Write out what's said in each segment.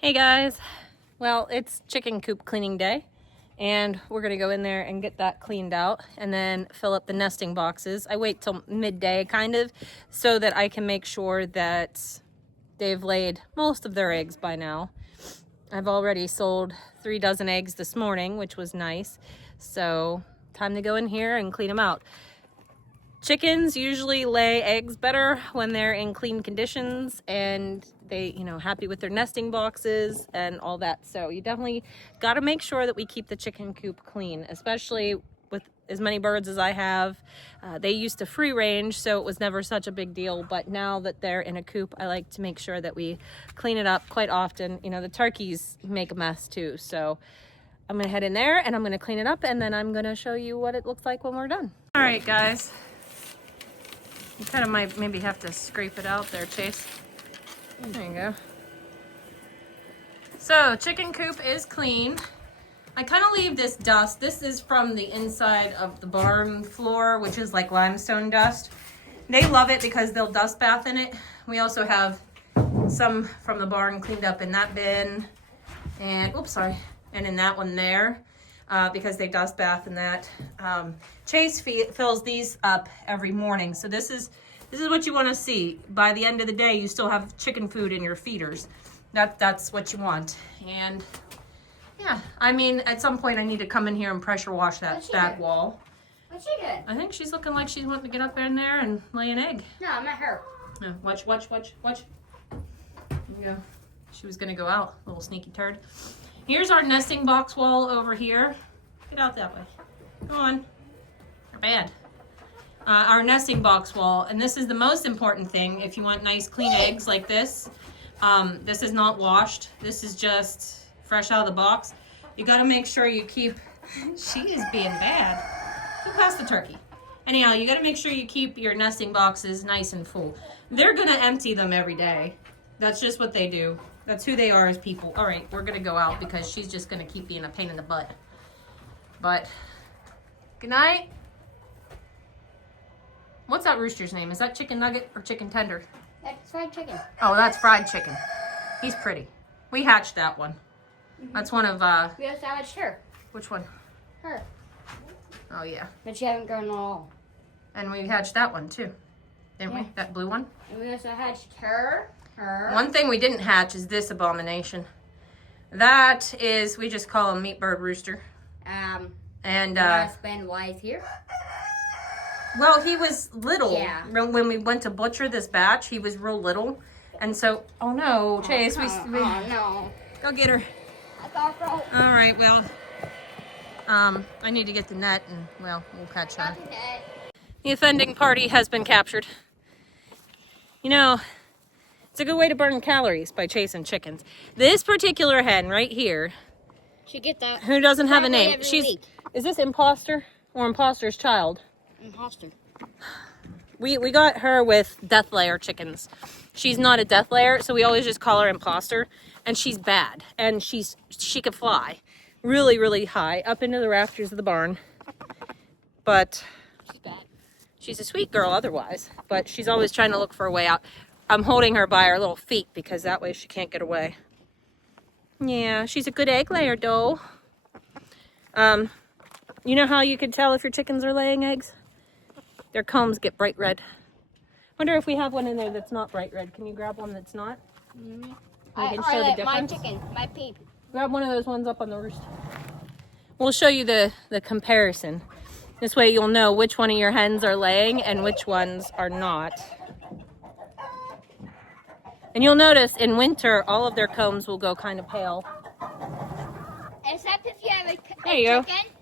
Hey guys, well, it's chicken coop cleaning day and we're gonna go in there and get that cleaned out and then fill up the nesting boxes. I wait till midday kind of so that I can make sure that they've laid most of their eggs by now. I've already sold 3 dozen eggs this morning, which was nice. So time to go in here and clean them out. Chickens usually lay eggs better when they're in clean conditions and they, happy with their nesting boxes and all that. So you definitely got to make sure that we keep the chicken coop clean, especially with as many birds as I have. They used to free range, so it was never such a big deal. But now that they're in a coop, I like to make sure that we clean it up quite often. The turkeys make a mess too. So I'm gonna head in there and I'm gonna clean it up and then I'm gonna show you what it looks like when we're done. All right, guys. You kind of might maybe have to scrape it out there, Chase. There you go. So, chicken coop is clean. I kind of leave this dust. This is from the inside of the barn floor, which is like limestone dust. They love it because they'll dust bath in it. We also have some from the barn cleaned up in that bin. And, oops, sorry. And in that one there. Because they dust bath in that. Chase fills these up every morning. So this is what you want to see. By the end of the day, you still have chicken food in your feeders. That's what you want. And yeah, I mean, at some point I need to come in here and pressure wash that wall. What's she doing? I think she's looking like she's wanting to get up in there and lay an egg. No, not her. No, watch. There you go. She was gonna go out, little sneaky turd. Here's our nesting box wall over here. Get out that way. Go on. You're bad. Our nesting box wall, and this is the most important thing if you want nice clean eggs like this. This is not washed. This is just fresh out of the box. You got to make sure you keep... She is being bad. Get past the turkey. Anyhow, you got to make sure you keep your nesting boxes nice and full. They're going to empty them every day. That's just what they do. That's who they are as people. All right, we're going to go out because she's just going to keep being a pain in the butt. But, good night. What's that rooster's name? Is that chicken nugget or chicken tender? That's fried chicken. Oh, that's fried chicken. He's pretty. We hatched that one. Mm-hmm. That's one of, We also hatched her. Which one? Her. Oh, yeah. But she hasn't grown at all. And we hatched that one, too. Didn't we? That blue one? And we also hatched her. One thing we didn't hatch is this abomination. That is, we just call him meat bird rooster. And my husband was here. Well, he was little. Yeah. When we went to butcher this batch, he was real little. And so, oh no, Chase, oh no. Go get her. I got her. All right, well, I need to get the net and, well, we'll catch her. The offending party has been captured. It's a good way to burn calories by chasing chickens. This particular hen right here, She get that. who doesn't have a name. Week. Is this Imposter or Imposter's child? Imposter. We got her with death layer chickens. She's not a death layer, so we always just call her Imposter. And she's bad. And she could fly really, really high up into the rafters of the barn. But She's bad. she's a sweet girl otherwise. But she's always trying to look for a way out. I'm holding her by her little feet because that way she can't get away. Yeah, she's a good egg layer, though. You know how you can tell if your chickens are laying eggs? Their combs get bright red. Wonder if we have one in there that's not bright red. Can you grab one that's not? Mm-hmm. We can show the difference. My chicken, my peep. Grab one of those ones up on the roost. We'll show you the comparison. This way you'll know which one of your hens are laying and which ones are not. And you'll notice in winter, all of their combs will go kind of pale. Except if you have a There you go. chicken.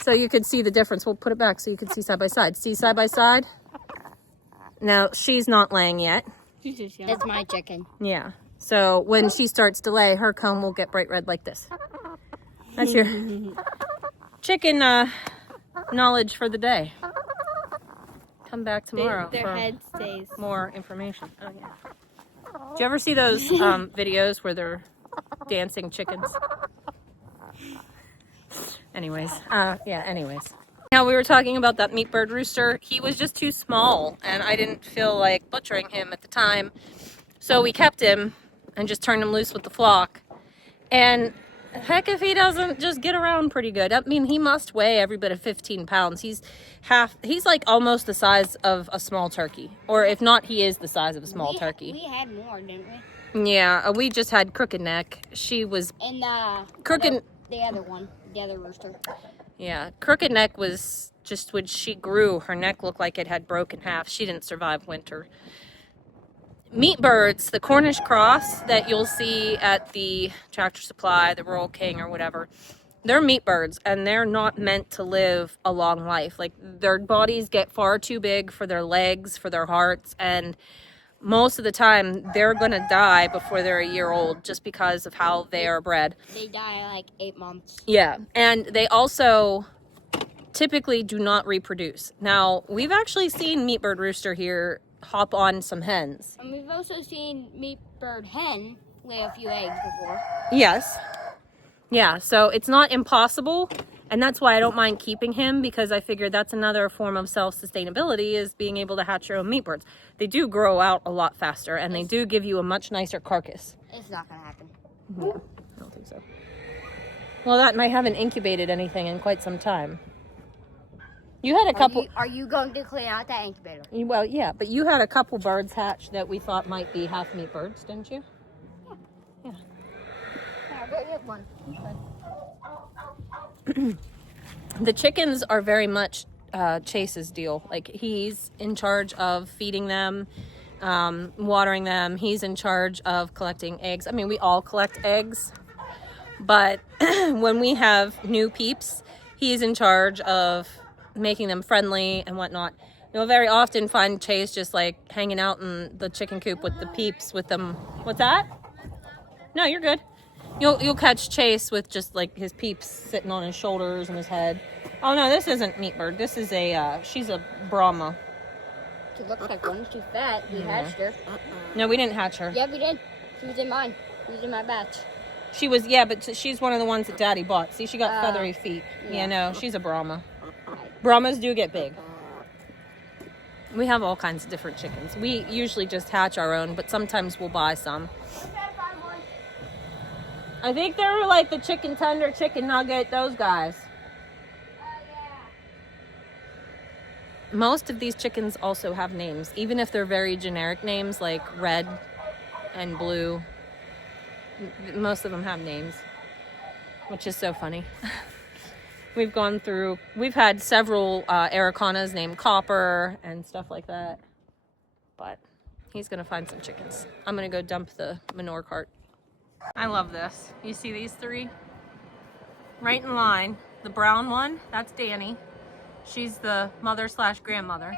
So you can see the difference. We'll put it back so you can see side by side. See side by side? Now, she's not laying yet. That's my chicken. Yeah. So when she starts to lay, her comb will get bright red like this. That's your chicken knowledge for the day. Come back tomorrow Their for head stays. more information. Oh, yeah. Do you ever see those videos where they're dancing chickens? Anyways. Now we were talking about that meat bird rooster. He was just too small and I didn't feel like butchering him at the time. So we kept him and just turn him loose with the flock. And heck if he doesn't just get around pretty good. I mean, he must weigh every bit of 15 pounds. He's like almost the size of a small turkey. Or if not, he is the size of a small turkey. We had more, didn't we? Yeah, we just had Crooked Neck. She was... And the other one, the other rooster. Yeah, Crooked Neck was just when she grew, her neck looked like it had broken half. She didn't survive winter. Meat birds, the Cornish cross that you'll see at the Tractor Supply, the Rural King or whatever, they're meat birds and they're not meant to live a long life. Like their bodies get far too big for their legs, for their hearts, and most of the time they're gonna die before they're a year old just because of how they are bred. They die like 8 months. Yeah, and they also typically do not reproduce. Now, we've actually seen meat bird rooster here hop on some hens. And we've also seen meat bird hen lay a few eggs before. Yes. Yeah, so it's not impossible, and that's why I don't mind keeping him, because I figure that's another form of self-sustainability, is being able to hatch your own meat birds. They do grow out a lot faster, and they do give you a much nicer carcass. It's not gonna happen. Yeah, I don't think so. Well, that might haven't incubated anything in quite some time. You had a couple... Are you going to clean out that incubator? Well, yeah, but you had a couple birds hatch that we thought might be half meat birds, didn't you? Yeah. Yeah, go get one. Okay. The chickens are very much Chase's deal. Like, he's in charge of feeding them, watering them. He's in charge of collecting eggs. I mean, we all collect eggs, but when we have new peeps, he's in charge of making them friendly and whatnot. You'll very often find Chase just like hanging out in the chicken coop with the peeps with them. What's that? No, you're good. You'll catch Chase with just like his peeps sitting on his shoulders and his head. Oh no, this isn't meat bird. This is she's a Brahma. She looks like one. She's fat. We hatched her. No, we didn't hatch her. Yeah, we did. She was in mine. She was in my batch. She was, yeah, but she's one of the ones that Daddy bought. See, she got feathery feet. Yeah, no, she's a Brahma. Brahmas do get big. We have all kinds of different chickens. We usually just hatch our own, but sometimes we'll buy some. I think they're like the chicken tender, chicken nugget, those guys. Most of these chickens also have names, even if they're very generic names like red and blue. Most of them have names, which is so funny. We've had several Aracanas named Copper and stuff like that. But he's going to find some chickens. I'm going to go dump the manure cart. I love this. You see these three? Right in line. The brown one, that's Danny. She's the mother/grandmother.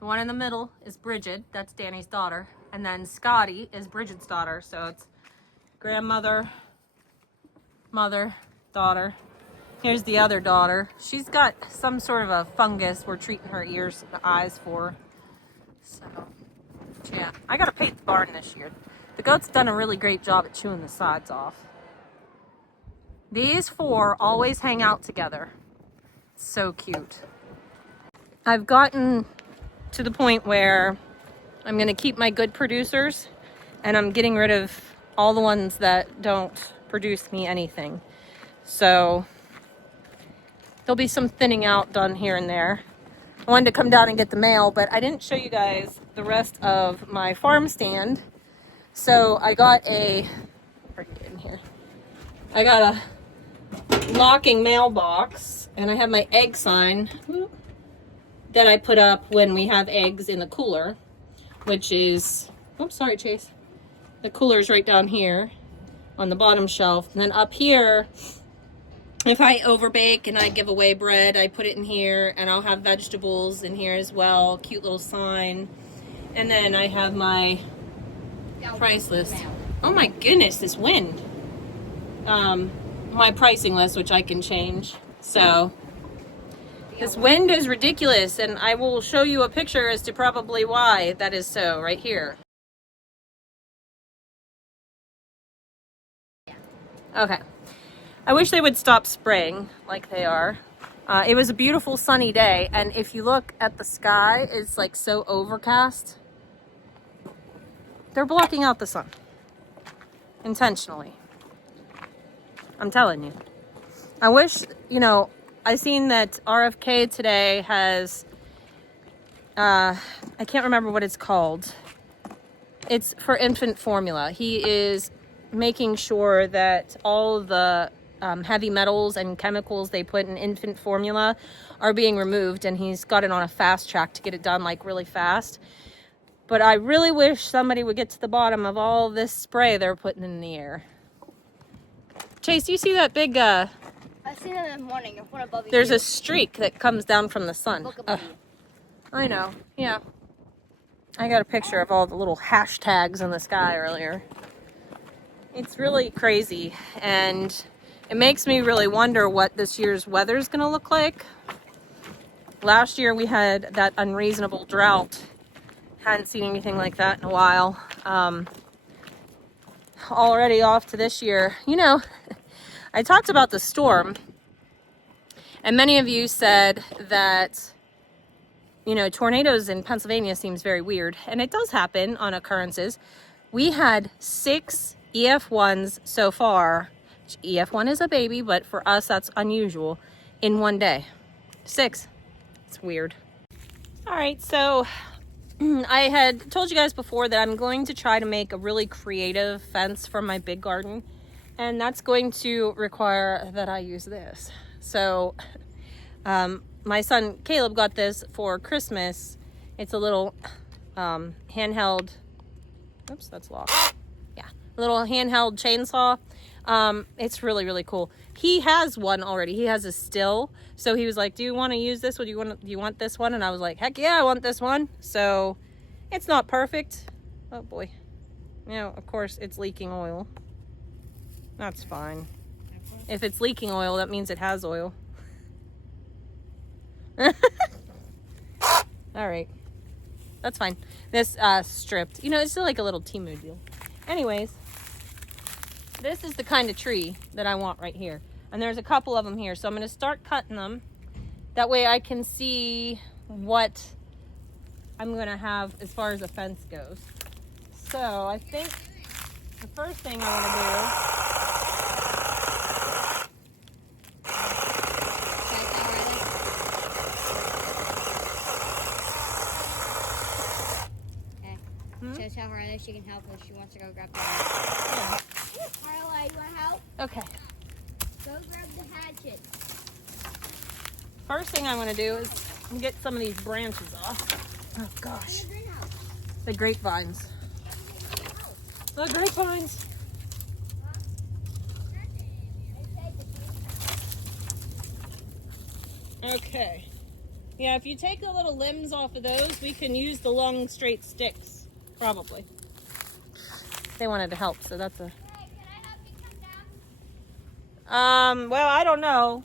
The one in the middle is Bridget. That's Danny's daughter. And then Scotty is Bridget's daughter. So it's grandmother, mother, daughter. Here's the other daughter. She's got some sort of a fungus we're treating her ears and eyes for. So, yeah. I gotta paint the barn this year. The goat's done a really great job at chewing the sides off. These four always hang out together. It's so cute. I've gotten to the point where I'm gonna keep my good producers and I'm getting rid of all the ones that don't produce me anything. So there'll be some thinning out done here and there. I wanted to come down and get the mail, but I didn't show you guys the rest of my farm stand. So I got a locking mailbox, and I have my egg sign that I put up when we have eggs in the cooler, which is, oops, sorry, Chase. The cooler is right down here on the bottom shelf. And then up here, if I overbake and I give away bread, I put it in here, and I'll have vegetables in here as well. Cute little sign. And then I have my price list. Oh my goodness, this wind. My pricing list, which I can change. So this wind is ridiculous, and I will show you a picture as to probably why that is so right here. Okay. I wish they would stop spraying like they are. It was a beautiful sunny day, and if you look at the sky, it's like so overcast. They're blocking out the sun. intentionally. I'm telling you. I wish, you know, I seen that RFK today has, I can't remember what it's called. It's for infant formula. He is making sure that all the heavy metals and chemicals they put in infant formula are being removed, and he's got it on a fast track to get it done like really fast. But I really wish somebody would get to the bottom of all this spray they're putting in the air. Chase, do you see that big, I seen it in the morning. One above you. there's a streak that comes down from the sun. Look above you. I know, yeah. I got a picture of all the little hashtags in the sky earlier. It's really crazy, and it makes me really wonder what this year's weather is going to look like. Last year we had that unreasonable drought. Hadn't seen anything like that in a while. Already off to this year. You know, I talked about the storm, and many of you said that, you know, tornadoes in Pennsylvania seems very weird, and it does happen on occurrences. We had 6 EF1s so far. EF1 is a baby, but for us that's unusual, in one day. 6. It's weird. All right, so I had told you guys before that I'm going to try to make a really creative fence for my big garden, and that's going to require that I use this. So my son Caleb got this for Christmas. It's a little handheld, oops, that's locked. Yeah, a little handheld chainsaw. It's really, really cool. He has one already. He has a still. So he was like, do you want to use this one? Do you want this one? And I was like, heck yeah, I want this one. So it's not perfect. Oh boy. You know, of course it's leaking oil. That's fine. If it's leaking oil, that means it has oil. All right. That's fine. This stripped. You know, it's still like a little Temu deal. Anyways, this is the kind of tree that I want right here. And there's a couple of them here. So I'm going to start cutting them. That way I can see what I'm going to have as far as a fence goes. So I think the first thing I want to do. Okay. Tell her that she can help if she wants to go grab the hatchet. Yeah. Carla, you want to help? Okay. Go grab the hatchet. First thing I want to do is get some of these branches off. Oh gosh. The grapevines. The grapevines. Okay. Yeah, if you take the little limbs off of those, we can use the long straight sticks. Probably. They wanted to help, so that's a... Hey, can I help you come down? Well, I don't know.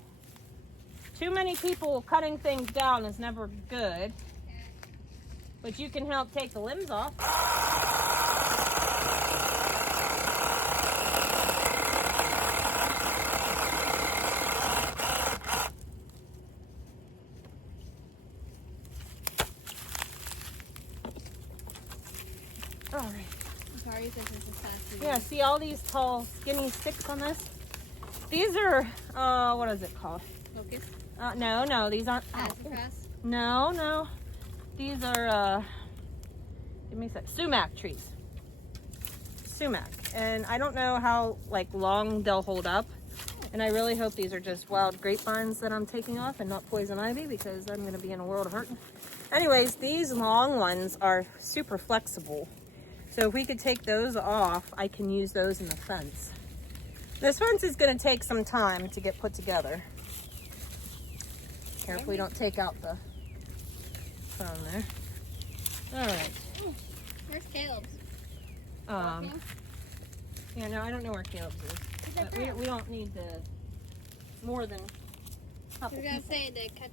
Too many people cutting things down is never good. But you can help take the limbs off. All right. I'm sorry because this is fast. Yeah, see all these tall, skinny sticks on this? These are, what is it called? Focus. No, these aren't. Sassafras. No. These are, give me a sec. Sumac trees. Sumac. And I don't know how, like, long they'll hold up. And I really hope these are just wild grapevines that I'm taking off and not poison ivy, because I'm going to be in a world of hurt. Anyways, these long ones are super flexible. So if we could take those off, I can use those in the fence. This fence is going to take some time to get put together. Careful we don't take out the phone there. All right. Ooh, where's Caleb's? Yeah, no, I don't know where Caleb's is. But we don't need the more than a couple We're gonna people. say to cut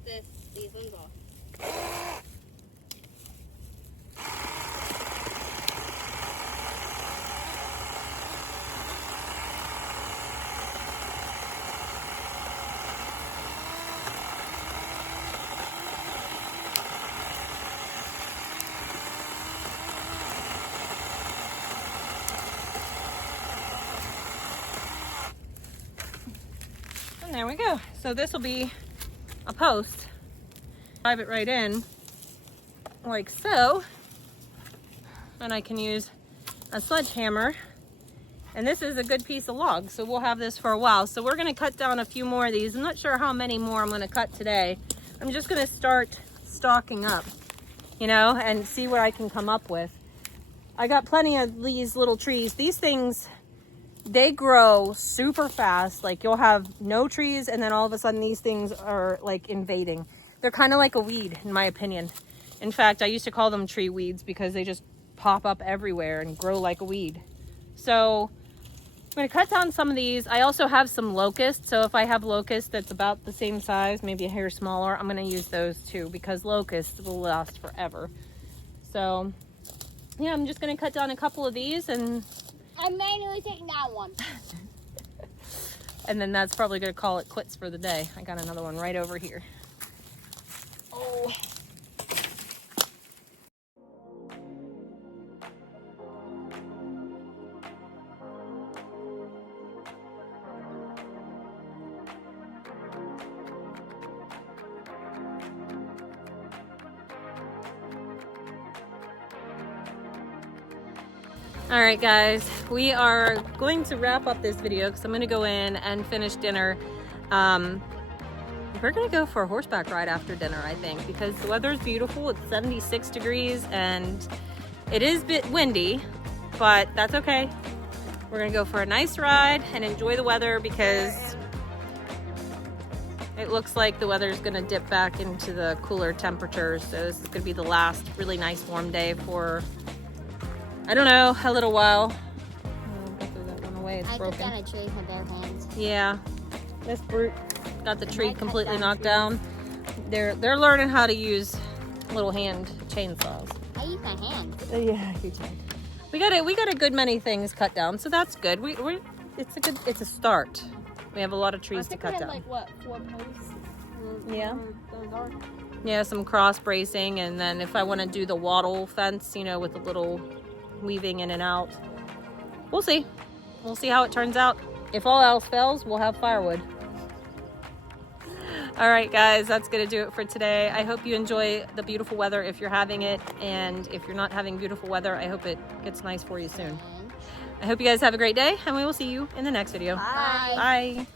these limbs off. And there we go. So this will be a post. Drive it right in like so. And I can use a sledgehammer. And this is a good piece of log, so we'll have this for a while. So we're gonna cut down a few more of these. I'm not sure how many more I'm gonna cut today. I'm just gonna start stocking up, you know, and see what I can come up with. I got plenty of these little trees. These things, they grow super fast. Like you'll have no trees and then all of a sudden these things are like invading. They're kind of like a weed in my opinion. In fact, I used to call them tree weeds because they just pop up everywhere and grow like a weed. So I'm gonna cut down some of these. I also have some locusts. So if I have locusts that's about the same size, maybe a hair smaller, I'm gonna use those too because locusts will last forever. So yeah, I'm just gonna cut down a couple of these and I'm manually taking that one. and then that's probably gonna call it quits for the day. I got another one right over here. Oh. All right, guys, we are going to wrap up this video because I'm going to go in and finish dinner. We're going to go for a horseback ride after dinner, I think, because the weather's beautiful. It's 76 degrees and it is a bit windy, but that's okay. We're going to go for a nice ride and enjoy the weather because it looks like the weather is going to dip back into the cooler temperatures. So this is going to be the last really nice warm day for, I don't know, a little while. Oh, I threw that one away. It's broken. I took down a tree with my bare hands. Yeah, this brute got the tree completely knocked down. They're learning how to use little hand chainsaws. I use my hands. Yeah, you can. We got a good many things cut down, so that's good. It's a start. We have a lot of trees to cut down. Like what, 4 posts? Yeah. Those are. Yeah, some cross bracing, and then if I want to do the wattle fence, you know, with a little weaving in and out. We'll see. We'll see how it turns out. If all else fails, we'll have firewood. All right, guys, that's going to do it for today. I hope you enjoy the beautiful weather if you're having it. And if you're not having beautiful weather, I hope it gets nice for you soon. I hope you guys have a great day, and we will see you in the next video. Bye. Bye.